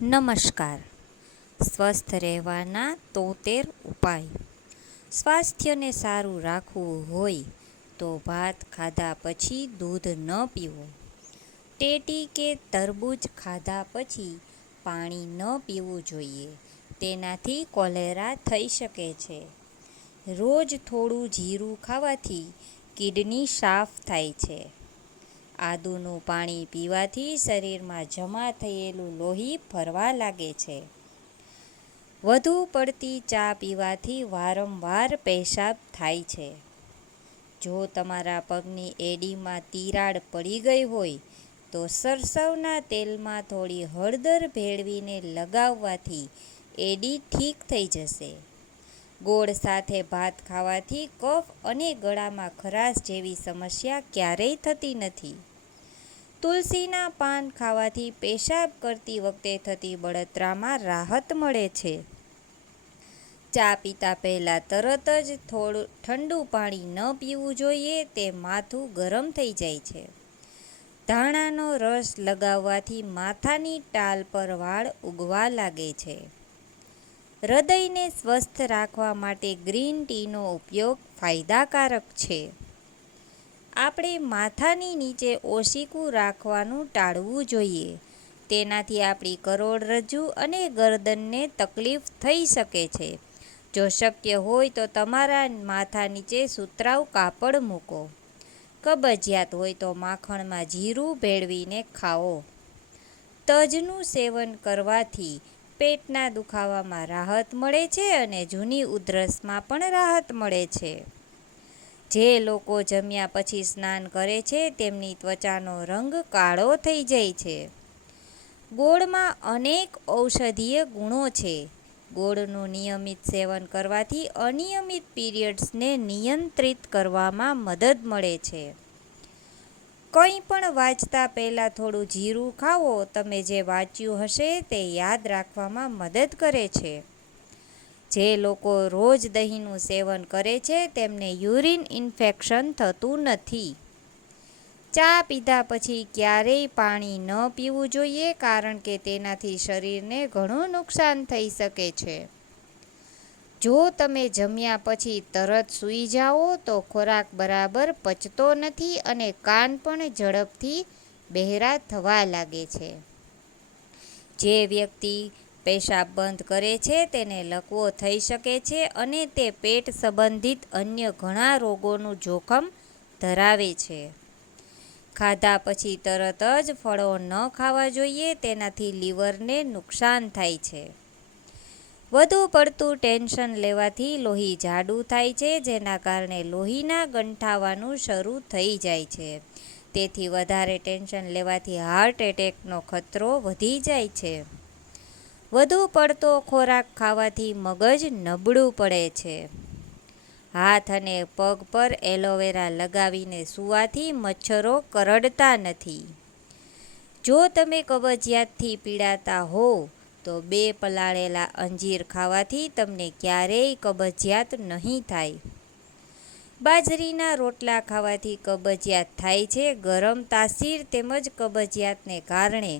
નમસ્કાર. સ્વસ્થ રહેવાના 73 ઉપાય. સ્વાસ્થ્યને સારું રાખવું હોય તો ભાત ખાધા પછી દૂધ ન પીવું. ટેટી કે તરબૂચ ખાધા પછી પાણી ન પીવું જોઈએ, તેનાથી કોલેરા થઈ શકે છે. રોજ થોડું જીરું ખાવાથી કિડની સાફ થાય છે. આદુનું પાણી પીવાથી શરીરમાં જમા થયેલું લોહી ફરવા લાગે છે. વધુ પડતી ચા પીવાથી વારંવાર પેશાબ થાય છે. જો તમારા પગની એડીમાં તિરાડ પડી ગઈ હોય તો સરસવના તેલમાં થોડી હળદર ભેળવીને લગાવવાથી એડી ઠીક થઈ જશે. ગોળ સાથે ભાત ખાવાથી કફ અને ગળામાં ખરાશ જેવી સમસ્યા ક્યારેય થતી નથી. તુલસીના પાન ખાવાથી પેશાબ કરતી વખતે થતી બળતરામાં રાહત મળે છે. ચા પીતા પહેલાં તરત જ થોડું ઠંડુ પાણી ન પીવું જોઈએ, તે માથું ગરમ થઈ જાય છે. ધાણાનો રસ લગાવવાથી માથાની ટાલ પર વાળ ઉગવા લાગે છે. હૃદયને સ્વસ્થ રાખવા માટે ગ્રીન ટીનો ઉપયોગ ફાયદાકારક છે. આપણે માથાની નીચે ઓશીકું રાખવાનું ટાળવું જોઈએ. તેનાથી આપણી કરોડરજ્જુ અને ગરદનને તકલીફ થઈ શકે છે. જો શક્ય હોય તો તમારા માથા નીચે સુતરાઉ કાપડ મૂકો. કબજિયાત હોય તો માખણમાં જીરું ભેળવીને ખાઓ. તજનું સેવન કરવાથી પેટના દુખાવામાં રાહત મળે છે અને જૂની ઉધરસમાં પણ રાહત મળે છે. જે લોકો જમ્યા પછી સ્નાન કરે છે તેમની ત્વચાનો રંગ કાળો થઈ જાય છે. ગોળમાં અનેક ઔષધીય ગુણો છે. ગોળનું નિયમિત સેવન કરવાથી અનિયમિત પીરિયડ્સને નિયંત્રિત કરવામાં મદદ મળે છે. કંઈ પણ વાંચતા પહેલાં થોડું જીરું ખાવો. તમે જે વાંચ્યું હશે તે યાદ રાખવામાં મદદ કરે છે. જે લોકો રોજ દહીંનું સેવન કરે છે તેમને યુરિન ઇન્ફેક્શન થતું નથી. ચા પીધા પછી ક્યારેય પાણી ન પીવું જોઈએ, કારણ કે તેનાથી શરીરને ઘણું નુકસાન થઈ શકે છે. જો તમે જમ્યા પછી તરત સૂઈ જાઓ તો ખોરાક બરાબર પચતો નથી અને કાન પણ ઝડપથી બહેરા થવા લાગે છે. જે વ્યક્તિ પેશાબ બંધ કરે છે તેને લકવો થઈ શકે છે અને તે પેટ સંબંધિત અન્ય ઘણા રોગોનું જોખમ ધરાવે છે. ખાધા પછી તરત જ ફળો ન ખાવા જોઈએ, તેનાથી લીવરને નુકસાન થાય છે. વધુ પડતું ટેન્શન લેવાથી લોહી જાડું થાય છે, જેના કારણે લોહીના ગંઠાવાનું શરૂ થઈ જાય છે. તેથી વધારે ટેન્શન લેવાથી હાર્ટ એટેકનો ખતરો વધી જાય છે. વધુ પડતો ખોરાક ખાવાથી મગજ નબળું પડે છે. હાથ અને પગ પર એલોવેરા લગાવીને સૂવાથી મચ્છરો કરડતા નથી. જો તમે કબજિયાતથી પીડાતા હો તો 2 પલાળેલા અંજીર ખાવાથી તમને ક્યારેય કબજિયાત નહીં થાય. બાજરીના રોટલા ખાવાથી કબજિયાત થાય છે. ગરમ તાસીર તેમજ કબજિયાતને કારણે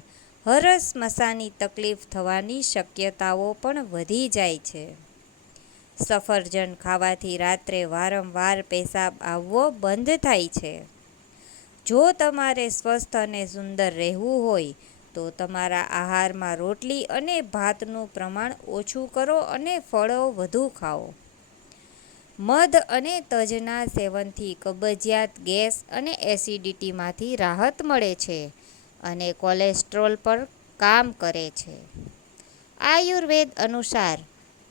હરસમસાની તકલીફ થવાની શક્યતાઓ પણ વધી જાય છે. સફરજન ખાવાથી રાત્રે વારંવાર પેશાબ આવવો બંધ થાય છે. જો તમારે સ્વસ્થ અને સુંદર રહેવું હોય તો તમારા આહારમાં રોટલી અને ભાતનું પ્રમાણ ઓછું કરો અને ફળો વધુ ખાઓ. મધ અને તજના સેવનથી કબજિયાત, ગેસ અને એસિડિટીમાંથી રાહત મળે છે અને કોલેસ્ટ્રોલ પર કામ કરે છે. આયુર્વેદ અનુસાર,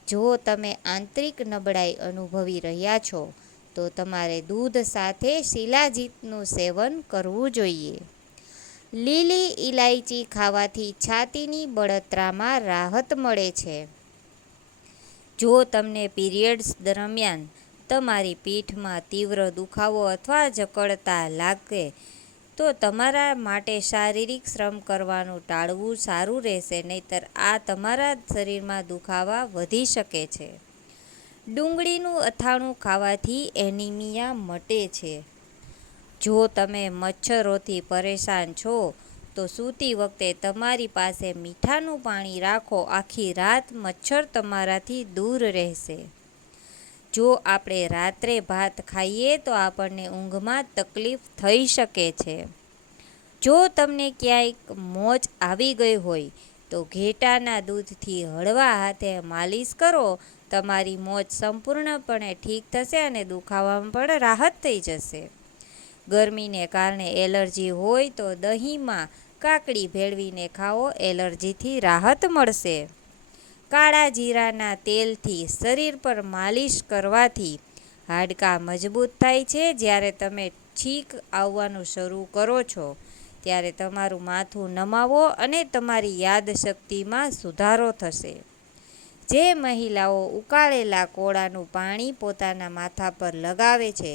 જો તમે આંતરિક નબળાઈ અનુભવી રહ્યા છો તો તમારે દૂધ સાથે શિલાજીતનું સેવન કરવું જોઈએ. લીલી ઇલાયચી ખાવાથી છાતીની બળતરામાં રાહત મળે છે. જો તમને પીરિયડ્સ દરમિયાન તમારી પીઠમાં તીવ્ર દુખાવો અથવા જકડતા લાગે તો તમારા માટે શારીરિક શ્રમ કરવાનું ટાળવું સારું રહેશે, નહીંતર આ તમારા શરીરમાં દુખાવા વધી શકે છે. ડુંગળીનું અથાણું ખાવાથી એનિમિયા મટે છે. જો તમે મચ્છરોથી પરેશાન છો તો સૂતી વખતે તમારી પાસે મીઠાનું પાણી રાખો. આખી રાત મચ્છર તમારાથી દૂર રહેશે. જો આપણે રાત્રે ભાત ખાઈએ તો આપણને ઊંઘમાં તકલીફ થઈ શકે છે. જો તમને ક્યાંક મોજ આવી ગઈ હોય તો ઘેટાના દૂધથી હળવા હાથે માલિશ કરો. તમારી મોજ સંપૂર્ણપણે ઠીક થશે અને દુખાવામાં પણ રાહત થઈ જશે. ગરમીને કારણે એલર્જી હોય તો દહીંમાં કાકડી ભેળવીને ખાઓ. એલર્જીથી રાહત મળશે. કાળા જીરાના તેલથી શરીર પર માલિશ કરવાથી હાડકાં મજબૂત થાય છે. જ્યારે તમે છીંક આવવાનું શરૂ કરો છો ત્યારે તમારું માથું નમાવો અને તમારી યાદશક્તિમાં સુધારો થશે. જે મહિલાઓ ઉકાળેલા કોળાનું પાણી પોતાના માથા પર લગાવે છે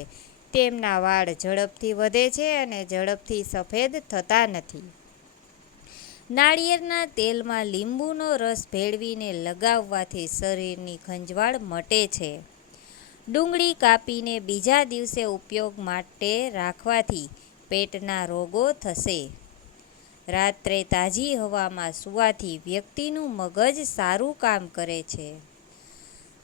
તેમના વાળ ઝડપથી વધે છે અને ઝડપથી સફેદ થતા નથી. નાળિયેરના તેલમાં લીંબુનો રસ ભેળવીને લગાવવાથી શરીરની ખંજવાળ મટે છે. ડુંગળી કાપીને બીજા દિવસે ઉપયોગ માટે રાખવાથી પેટના રોગો થશે. રાત્રે તાજી હવામાં સૂવાથી વ્યક્તિનું મગજ સારું કામ કરે છે.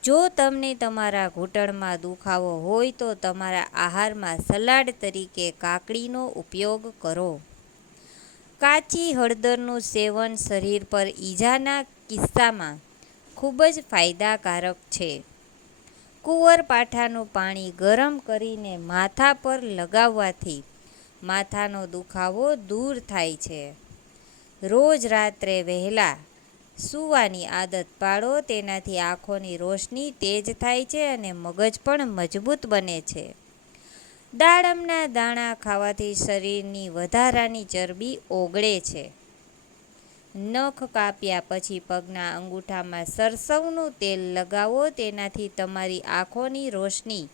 જો તમને તમારા ઘૂંટણમાં દુખાવો હોય તો તમારા આહારમાં સલાડ તરીકે કાકડીનો ઉપયોગ કરો. કાચી હળદરનું સેવન શરીર પર ઈજાના કિસ્સામાં ખૂબ જ ફાયદાકારક છે. કુંવરપાઠાનું પાણી ગરમ કરીને માથા પર લગાવવાથી માથાનો દુખાવો દૂર થાય છે. રોજ રાત્રે વહેલા સૂવાની આદત પાડો. તેનાથી આંખોની રોશની તેજ થાય છે અને મગજ પણ મજબૂત બને છે. દાડમના દાણા ખાવાથી શરીરની વધારાની ચરબી ઓગળે છે. નખ કાપ્યા પછી પગના અંગૂઠામાં સરસવનું તેલ લગાવો. તેનાથી તમારી આંખોની રોશની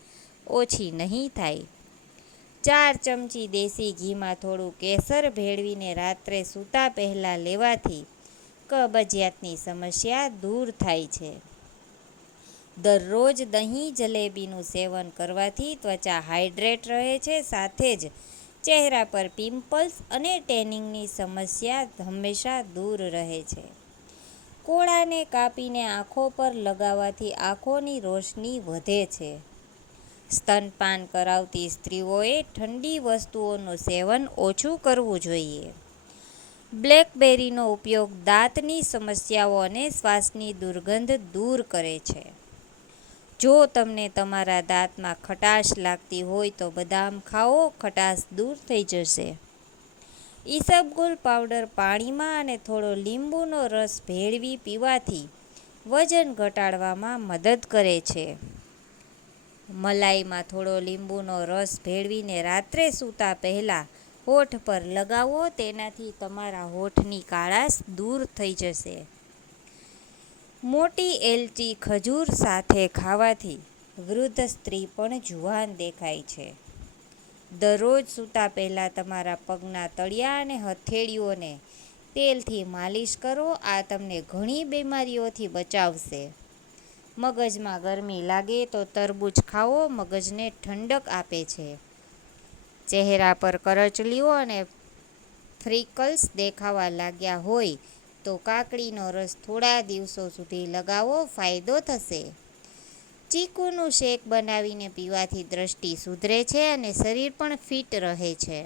ઓછી નહીં થાય. 4 ચમચી દેશી ઘીમાં થોડું કેસર ભેળવીને રાત્રે સૂતા પહેલાં લેવાથી કબજિયાતની સમસ્યા દૂર થાય છે. દરરોજ દહીં જલેબીનું સેવન કરવાથી ત્વચા હાઇડ્રેટ રહે છે. સાથે જ ચહેરા પર પિમ્પલ્સ અને ટેનિંગની સમસ્યા હંમેશા દૂર રહે છે. કોળાને કાપીને આંખો પર લગાવવાથી આંખોની રોશની વધે છે. સ્તનપાન કરાવતી સ્ત્રીઓએ ઠંડી વસ્તુઓનું સેવન ઓછું કરવું જોઈએ. બ્લેકબેરીનો ઉપયોગ દાંતની સમસ્યાઓ અને શ્વાસની દુર્ગંધ દૂર કરે છે. જો તમને તમારા દાંતમાં ખટાશ લાગતી હોય તો બદામ ખાઓ. ખટાશ દૂર થઈ જશે. ઈસબગુલ પાવડર પાણીમાં અને થોડો લીંબુનો રસ ભેળવી પીવાથી વજન ઘટાડવામાં મદદ કરે છે. મલાઈમાં થોડો લીંબુનો રસ ભેળવીને રાત્રે સૂતા પહેલાં હોઠ પર લગાવો. તેનાથી તમારા હોઠની કાળાશ દૂર થઈ જશે. મોટી એલચી ખજૂર સાથે ખાવાથી વૃદ્ધ સ્ત્રી પણ જુવાન દેખાય છે. દરરોજ સૂતા પહેલાં તમારા પગના તળિયા અને હથેળીઓને તેલથી માલિશ કરો. આ તમને ઘણી બીમારીઓથી બચાવશે. મગજમાં ગરમી લાગે તો તરબૂચ ખાઓ. મગજને ઠંડક આપે છે. ચહેરા પર કરચલીઓ અને ફ્રીકલ્સ દેખાવા લાગ્યા હોય તો કાકડીનો રસ થોડા દિવસો સુધી લગાવો. ફાયદો થશે. ચીકુનું શેક બનાવીને પીવાથી દ્રષ્ટિ સુધરે છે અને શરીર પણ ફિટ રહે છે.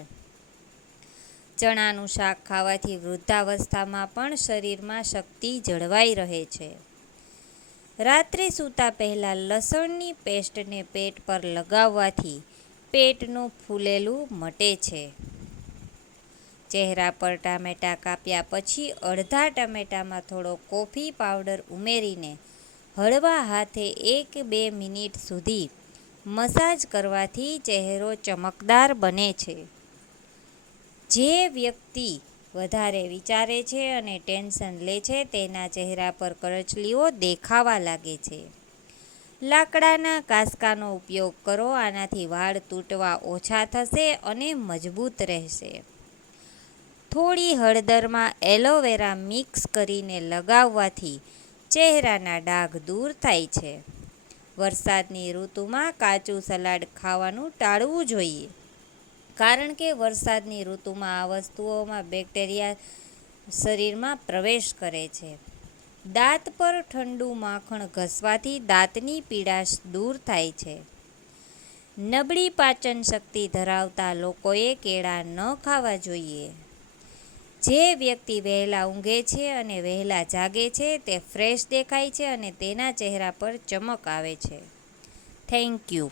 ચણાનું શાક ખાવાથી વૃદ્ધાવસ્થામાં પણ શરીરમાં શક્તિ જળવાઈ રહે છે. રાત્રે સૂતા પહેલાં લસણની પેસ્ટને પેટ પર લગાવવાથી પેટનું ફૂલેલું મટે છે. ચહેરા પર ટામેટાં કાપ્યા પછી અડધા ટામેટામાં થોડો કોફી પાવડર ઉમેરીને હળવા હાથે 1-2 મિનિટ સુધી મસાજ કરવાથી ચહેરો ચમકદાર બને છે. જે વ્યક્તિ વધારે વિચારે છે અને ટેન્શન લે છે તેના ચહેરા પર કરચલીઓ દેખાવા લાગે છે. લાકડાના કાંસકાનો ઉપયોગ કરો. આનાથી વાળ તૂટવા ઓછા થશે અને મજબૂત રહેશે. થોડી હળદરમાં એલોવેરા મિક્સ કરીને લગાવવાથી ચહેરાના ડાઘ દૂર થાય છે. વરસાદની ઋતુમાં કાચું સલાડ ખાવાનું ટાળવું જોઈએ. કારણ કે વરસાદની ઋતુમાં આ વસ્તુઓમાં બેક્ટેરિયા શરીરમાં પ્રવેશ કરે છે. દાંત પર ઠંડુ માખણ ઘસવાથી દાંતની પીડાશ દૂર થાય છે. નબળી પાચન શક્તિ ધરાવતા લોકોએ કેળા ન ખાવા જોઈએ. જે વ્યક્તિ વહેલા ઊંઘે છે અને વહેલા જાગે છે તે ફ્રેશ દેખાય છે અને તેના ચહેરા પર ચમક આવે છે. Thank you.